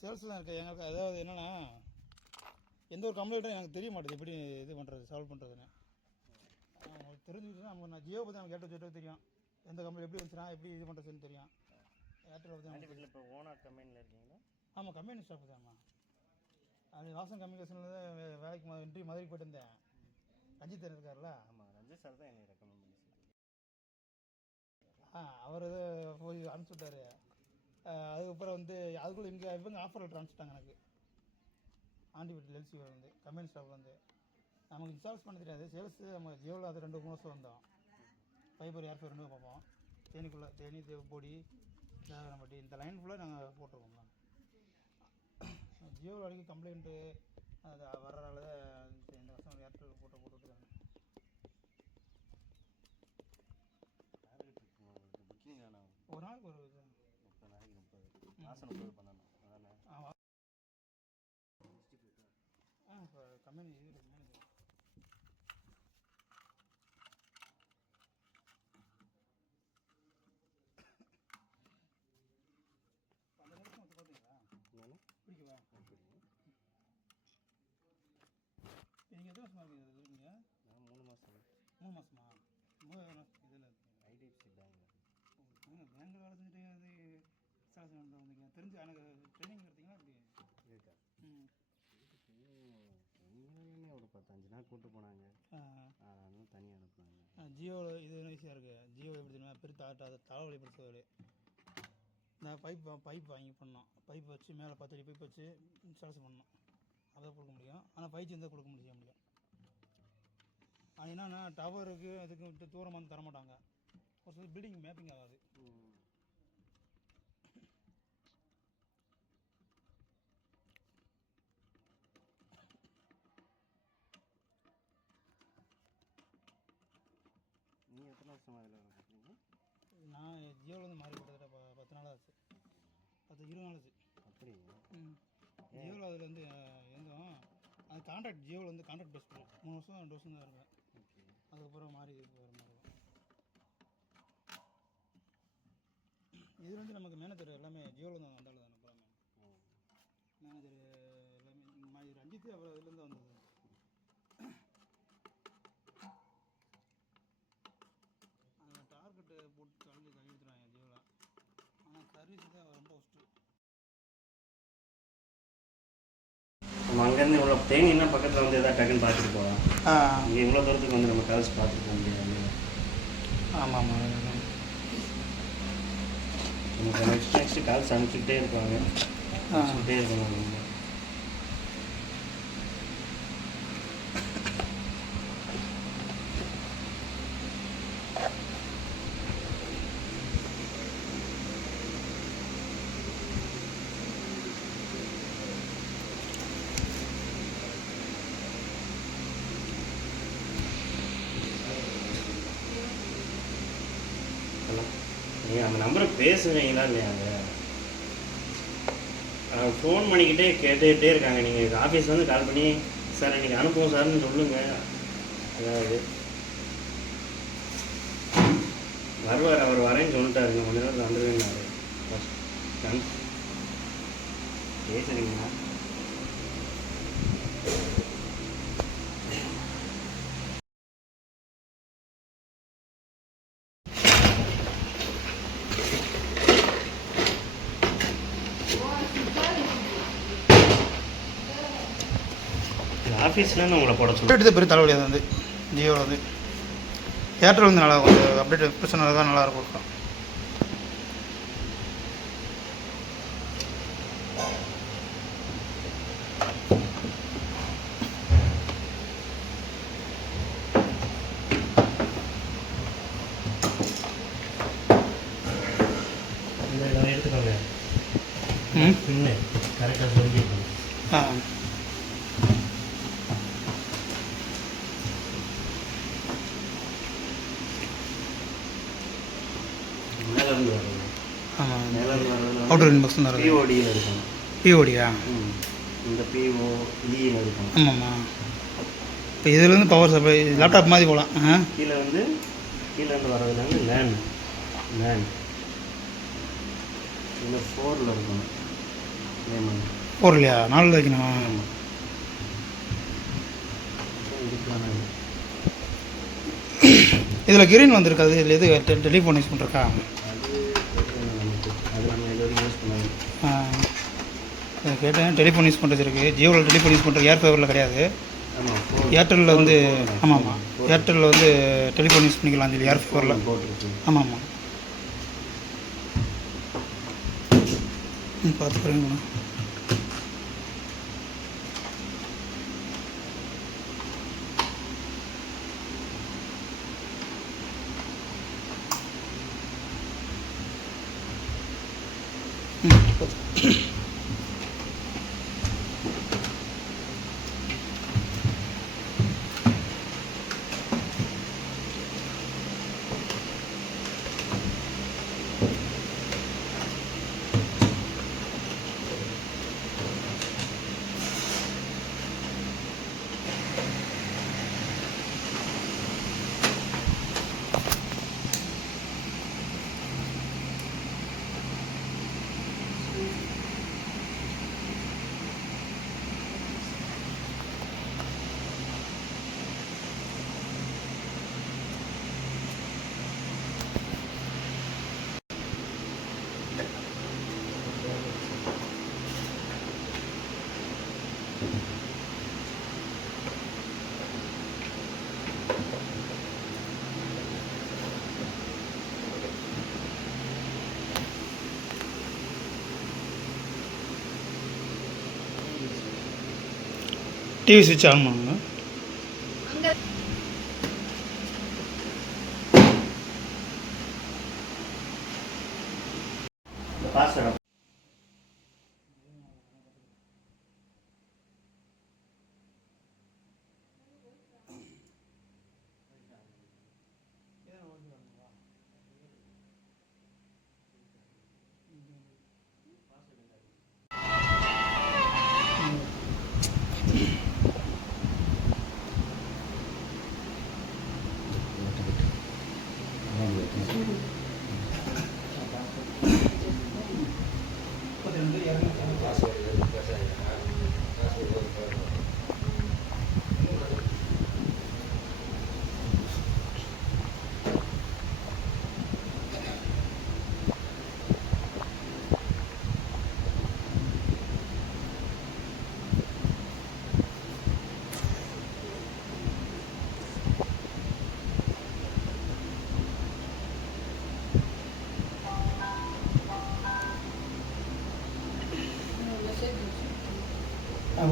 சேல்ஸ்லாம் இருக்குது எங்களுக்கு. அதாவது என்னென்னா எந்த ஒரு கம்ப்ளைண்ட்டும் எனக்கு தெரிய மாட்டேது எப்படி இது பண்ணுறது சால்வ் பண்ணுறதுன்னு. உங்களுக்கு தெரிஞ்சுக்கிச்சுன்னா நான் ஜியோ பற்றி நமக்கு கேட்டு தெரியும். எந்த கம்பெனி எப்படி வந்துச்சுன்னா எப்படி இது பண்ணுறதுன்னு தெரியும். ஏர்டெல் பற்றி இப்போ ஓனர் கம்பெனியில் இருக்கீங்களா? ஆமாம், கம்பெனி ஸ்டாஃப் தான்மா. அது வாசன் கம்யூனிகேஷனில் தான் வேலைக்கு இன்ட்ரி மதுரைக்கு போயிட்டு இருந்தேன். ரஞ்சித் இருக்கார்ல? ஆமாம், ரஞ்சித் சார் தான் எனக்கு ரெக்கமெண்ட் பண்ணி அவர் போய் அனுப்பிச்சுட்டாரு. அதுக்கப்புறம் அதுக்குள்ளே இவங்க ஆஃபர் லெட்டர் அனுப்பிச்சிட்டாங்க எனக்கு. ஆண்டிபேட்டில் எல்சி கம்பெனி ஸ்டாஃப்லேருந்து. நமக்கு இன்ஸ்டால்ஸ் பண்ண தெரியாது. சேல்ஸ் நம்ம ஜியோவில் அது 2-3 வருஷம் வந்தோம். ஃபைபர் ஏர்ஃபை 2 பார்ப்போம். தேனி தேவப்பொடி தேவரம்பட்டி இந்த லைன் ஃபுல்லாக நாங்கள் போட்டிருக்கோம். ஜியோவில் அடிக்க கம்ப்ளைண்ட்டு அது வர்றதால இந்த வருஷம் ஏர்டெல் போட்டுருக்காங்க. புக்கிங் வேணாம். ஒரு நாளைக்கு ஒரு 30 நாளைக்கு 30 மாதம் 30 பண்ணணும். அதானே? இப்போ கம்பெனி இது மேனேஜர் அந்த நிமிஷம் வந்து பார்த்தீங்களா? பிடிக்கவா? நீங்கள் எத்தனை வருஷமாக இருக்கீங்க? நான் 3 மாதம். 3 மாதமா? 3 மாதம் இதில் ஐடிஎஃப்சி பேங்க். பேங்கில் வேலை செஞ்சுட்டு அது இன்ஸ்டாலேஷன் வந்தீங்க. தெரிஞ்சு எனக்கு ட்ரைனிங் எடுத்தீங்களா அப்படி இருக்கா? ஒரு 15 நாள் கூப்பிட்டு போனாங்க. அதனால தனியாக அனுப்புனாங்க. ஜியோவில் இது ஈஸியாக இருக்குது. ஜியோ எப்படி தெரியுமா? பெரிய தலைவலி பிடிச்சவர். நான் பைப் வாங்கி பண்ணோம். பைப் வச்சு மேலே 10 அடி பைப் வச்சு இன்ஸ்டாலேஷன் பண்ணோம். அதை கொடுக்க முடியும். ஆனால் 5G இருந்தால் கொடுக்க முடியும். அது என்னன்னா டவருக்கு அதுக்கு தூரமாக வந்து தரமாட்டாங்க. ஒரு சில பில்டிங் மேப்பிங் ஆகாது. நீங்கள் எத்தனை வருஷமாக அதில் பார்க்குறீங்க? நான் ஜியோவில் மாறி கிட்டத்தட்ட 10 நாள் ஆச்சு. 20 நாள் ஆச்சு. அப்படியா? ஜியோவில் அதில் இருந்தோம். அது கான்ட்ராக்ட் ஜியோவில் கான்ட்ராக்ட் பேஸ் 3 வருஷம் 2 வருஷம் தான் இருந்தேன். அதுக்கப்புறம் மாறி போகிற மாதிரி. இது நமக்கு மேனேஜர் எல்லாமே ஜியோவில் தான் வந்தாலும் தானே அப்புறம் மேனேஜர் எல்லாமே ரஞ்சித்து அப்புறம் இதுலேருந்து வந்தது. அதில் டார்கெட்டு போட்டு கழிவுத்துறாங்க ஜியோவில். ஆனால் சர்வீஸ் தான் ரொம்ப ஒஸ்ட்டு. நம்ம அங்கேருந்து இவ்வளோ தேனின்னா பக்கத்தில் வந்து எதாவது டக்குன்னு பார்த்துட்டு போகலாம். இங்கே இவ்வளோ தூரத்துக்கு வந்து நம்ம கால்ஸ் பார்த்துட்டு போக முடியாது. ஆமாம் ஆமாம். நமக்கு நெக்ஸ்ட் கால்ஸ் அனுப்பிச்சுட்டே இருப்பாங்க. அனுப்பிச்சுட்டே இருக்கணும். அந்த நம்பருக்கு பேசுகிறீங்களா இல்லையாங்க? ஃபோன் பண்ணிக்கிட்டே கேட்டுக்கிட்டே இருக்காங்க. நீங்கள் ஆஃபீஸ் வந்து கால் பண்ணி சார் இன்றைக்கி அனுப்புவோம் சார்னு சொல்லுங்கள். அதாவது வருவார், அவர் வரேன்னு சொல்லிட்டாருங்க. கொஞ்ச நேரம் வந்துடுவேன்னாரு. பேசுகிறீங்களா? ஆஃபீஸ்லேருந்து உங்களை போட சொல்லி அப்டேட் பெரிய தலைவலியாக ஜியோவில் ஏர்டெல் நல்லா கொஞ்சம் அப்டேட் பிரச்சனை தான் நல்லாயிருக்கும். எடுத்துக்கோங்க. கரெக்டாக சொல்லியிருக்கோங்க. அவுட்டர் இன்பாக்ஸ் தான் பிஓடியில் இருக்கும். பிஓடியா? இந்த பிஓ இயில் இருக்கும். ஆமாம்மா. இப்போ இதுலேருந்து பவர் சப்ளை லேப்டாப் மாதிரி போகலாம். கீழே வர்றதுலேருந்து லேன் இதில் 4ல் இருக்கணும். ஆமாம். 4 இல்லையா? 4 வைக்கணுமா? ஆமாம். இதுக்கான இதில் கிரீன் வந்திருக்காது. இதில் எது டெலிஃபோன் யூஸ் பண்ணுறக்கா? அது தெரியல நமக்கு. அது நம்ம இது வரைக்கும் யூஸ் பண்ணாங்க. கேட்டேன். டெலிஃபோன் யூஸ் பண்ணுறது இருக்குது. ஜியோவில் டெலிஃபோன் யூஸ் பண்ணுறது ஏர் ஃபைபரில் கிடையாது. ஆமாம். ஏர்டெல்லில் வந்து ஆமாம் ஏர்டெல்லில் வந்து டெலிஃபோன் யூஸ் பண்ணிக்கலாம் சொல்லி ஏர் ஃபைபரில். போட்டுருக்கு. ஆமாம் பார்த்து பாருங்க. டிவி சுவிட்ச் ஆன் பண்ணுங்க. பாஸ்வேர்டு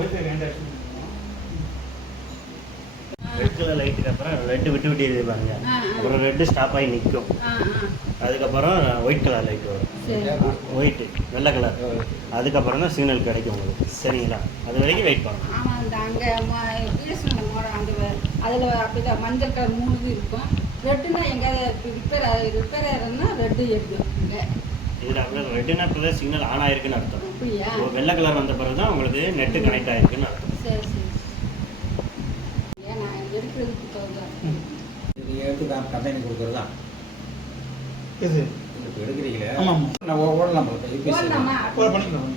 ஒய்ஃபை வேண்டாம். ரெட் கலர் லைட்டுக்கு அப்புறம் ரெட்டு விட்டு விட்டு இது பாருங்க. அப்புறம் ரெட்டு ஸ்டாப் ஆகி நிற்கும். அதுக்கப்புறம் ஒயிட் கலர் லைட் வரும். ஒயிட்டு வெள்ளை கலர். அதுக்கப்புறம் தான் சிக்னல் கிடைக்கும் உங்களுக்கு. சரிங்களா? அது வரைக்கும் வெயிட் பண்ணணும். ஆமாம். அந்த அங்கே பிஎஸ்என்எல் மோடம் அந்த அதில் அப்படி தான் மஞ்சள் கலர் 3 இருக்கும். ரெட்டுன்னா எங்கேயாவது ரிப்பேர் ஆகிறதுனா ரெட்டு எடுக்கும். இங்கே இதில் அப்படியே ரெட்டுனா இப்போ தான் சிக்னல் ஆன் ஆயிருக்குன்னு அர்த்தம். அப்படியா? வெள்ளை கலர் வந்த பிறகு தான் உங்களுக்கு நெட்டு கனெக்ட் ஆயிருக்குன்னு அர்த்தம். சரி சரி. ஏன் நான் எடுக்கிறதுக்கு தோதான் இது எடுத்து தான் கம்பெனி கொடுக்குறதா இது இப்போ எடுக்கிறீங்களே? ஆமாம் நான் ஓடலாம் போடலாமா? பண்ணிக்கலாம்.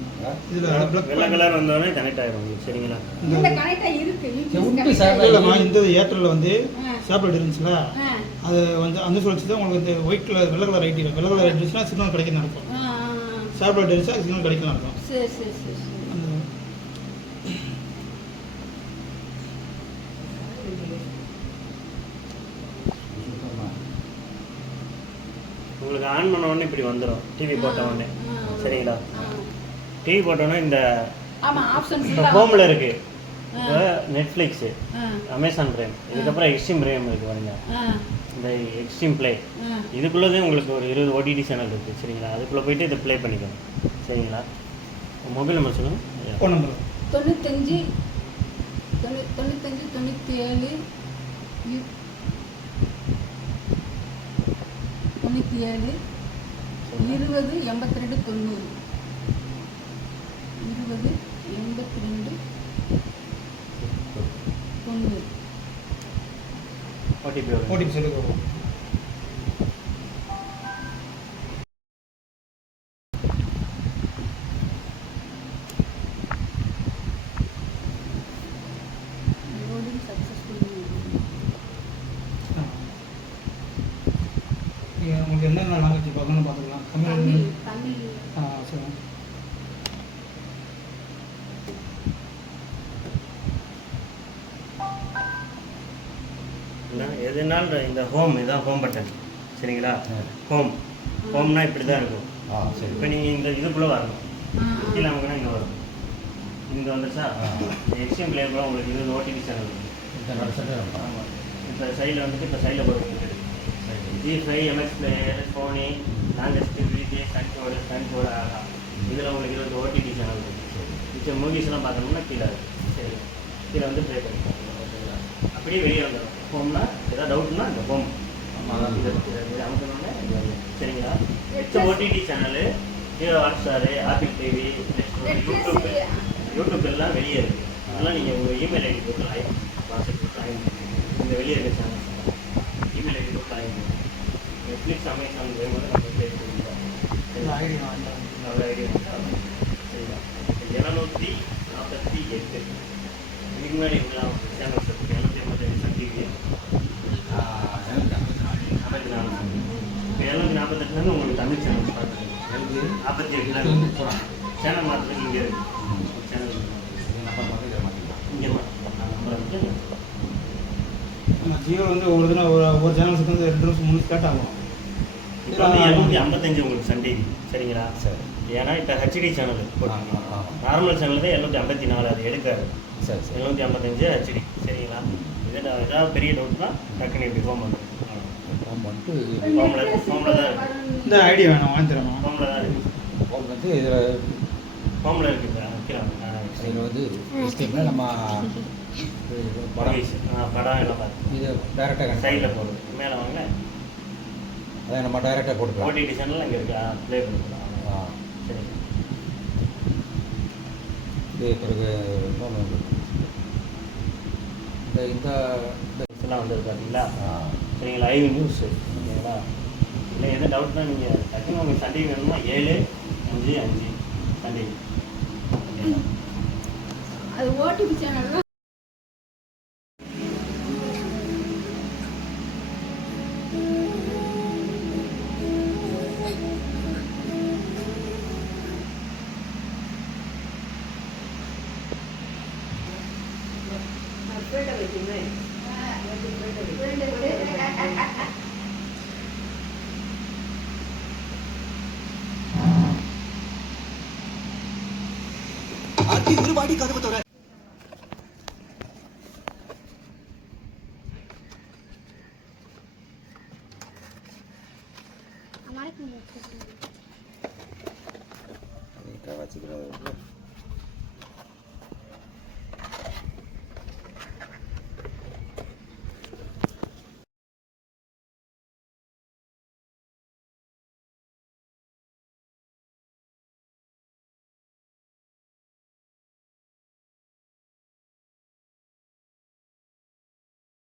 இதில் வெள்ளை கலர் வந்தோடனே கனெக்ட் ஆயிரும் உங்களுக்கு. சரிங்களா? இந்த கனெக்டாக இருக்கு. இல்லைம்மா, இந்த ஏர்டெல்லில் வந்து சேப்லெட் இருந்துச்சுல, ஆ அது வந்து அந்த சொல்லிச்சு தான் உங்களுக்கு வந்து ஒயிட் கலர் வெள்ளை கலர் லைட் வெள்ளை கலர் லைட் இருந்துச்சுன்னா சிக்னல் கிடைக்கும் இருக்கும். சேப்லெட் இருந்துச்சா சிக்னல் கிடைக்கலாம் இருக்கும். சரி சரி சரி சரி. உங்களுக்கு ஆன் பண்ண உடனே இப்படி வந்துடும். டிவி போட்ட உடனே. சரிங்களா? டிவி போட்டோன்னே இந்த ஆமாம் ஆப்ஷன்ஸ் இப்போ ஹோமில் இருக்குது. இப்போ நெட்ஃப்ளிக்ஸு, அமேசான் பிரைம், இதுக்கப்புறம் எக்ஸ்ட்ரீம் பிரைம் இருக்குது பாருங்க. இந்த எக்ஸ்ட்ரீம் ப்ளே இதுக்குள்ளே உங்களுக்கு ஒரு 20 ஓடிடி சேனல் இருக்குது. சரிங்களா? அதுக்குள்ளே போயிட்டு இதை ப்ளே பண்ணிக்கணும். சரிங்களா? மொபைல் நம்பர் சொல்லுங்கள். Phone number 95 97 97 20 82 90 20 82 90. ஓடிபி சொல்லுங்க. உங்களுக்கு என்னென்ன லாங்குவேஜ் பார்க்கணும்னு பார்த்துக்கலாம். தமிழ் தமிழ் சரி. எதுனாலும் இந்த ஹோம் இதான் ஹோம் பட்டன் சரிங்களா. ஹோம்னா இப்படி தான் இருக்கும். சரி. இப்போ நீங்கள் இந்த இதுக்குள்ளே வரணும். கீழே நமக்குன்னா இங்கே வரும். இங்கே வந்துச்சா எக்ஸ்ட்ரீம் பிளேயருக்குள்ள உங்களுக்கு 20 ஓடிடி சேனல் இருக்குது. ஆமாம். இப்போ சைடில் வந்துட்டு இப்போ சைடில் போட்டு G5 MX player Sony longest VJ சன்கோடு ஆகா இதில் உங்களுக்கு 20 ஓடிடி சேனல் இருக்குது. மிச்சம் மூவிஸ்லாம் பார்க்கணும்னா கீழே இருக்குது. சரி, கீழே வந்து ப்ளே பண்ணிக்கலாம். ஓகேங்களா. அப்படியே வெளியே வந்துடும். ஹோம்னா ஏதாவது டவுட்னா இந்த ஹோம் இது அமுக்கணும்னா இது வந்து சரிங்களா. மிச்சம் OTT channel Jio Hotstar apple TV YouTube எல்லாம் வெளியே இருக்குது. அதெல்லாம் நீங்கள் உங்கள் இமெயில் ஐடி போட்டு லைவ் வாட்ஸ்அப் லைவ் இந்த வெளியே இருக்க சேனல்ஸ் இமெயில் ஐடி போட்டு லைவ் நெட்ஃப்ளிக்ஸ் அமேசான் வேணும்போது நம்ம பேர் கொடுக்கலாம். ஐடி நல்ல ஐடியா சரிங்களா. 748 இதுக்கு முன்னாடி இப்படிலாம் சேனல்ஸ் இருக்குது. 755 சன் டிவி 748 உங்களுக்கு தமிழ் சேனல்ஸ் பார்த்துருக்கேன். 48 சேனல் மாற்றுறதுக்கு இங்கே இருக்குது. சேனல் இங்கே நம்பர் வந்து நம்ம ஜியோ வந்து ஒரு தினம் ஒரு சேனல்ஸுக்கு வந்து 2 நிமிஷம் 3 ஸ்டார்ட் ஆகும். இப்போ வந்து 755 உங்களுக்கு சன் டிவி சரிங்களா. சரி. ஏன்னா இப்போ ஹெச்டி சேனல் போட்டாங்க. நார்மல் சேனல் தான் 754 அது எடுக்காது. சரி சரி. 755 ஹெச்டி சரிங்களா. ஏதாவது பெரிய டவுட்னா டக்குன்னு இப்படி ஃபோன் பண்ணுறேன். ஹோம் வந்துட்டு ஃபோமில் தான் இருக்குது. இந்த ஐடி வேணும் வாங்கி தரணும். ஃபோமில் தான் இருக்குது. ஹோம் வந்து இதில் ஃபோமில் இருக்குது. இதில் வந்து ஸ்டேப்பில் நம்ம படம் படம் எல்லாம் பார்த்து இது டைரெக்டாக சைடில் போடுது. மேலே வாங்க அதை நம்ம டைரெக்டாக போட்டுக்கலாம். ஓடிடி சேனல் அங்கே இருக்கு. ப்ளே பண்ணிக்கலாம். சரி. இது பிறகு இந்த இதெல்லாம் வந்தது பார்த்தீங்களா. சரிங்களா. லைவ் நியூஸ் ஓகேங்களா. இல்லை எதுவும் டவுட்னா நீங்கள் டக்குன்னு உங்களுக்கு சண்டே வேணுமா 755 சண்டே ஓகேங்களா. அது ஓடிபி சேனல் வச்சுக்கிறேன்.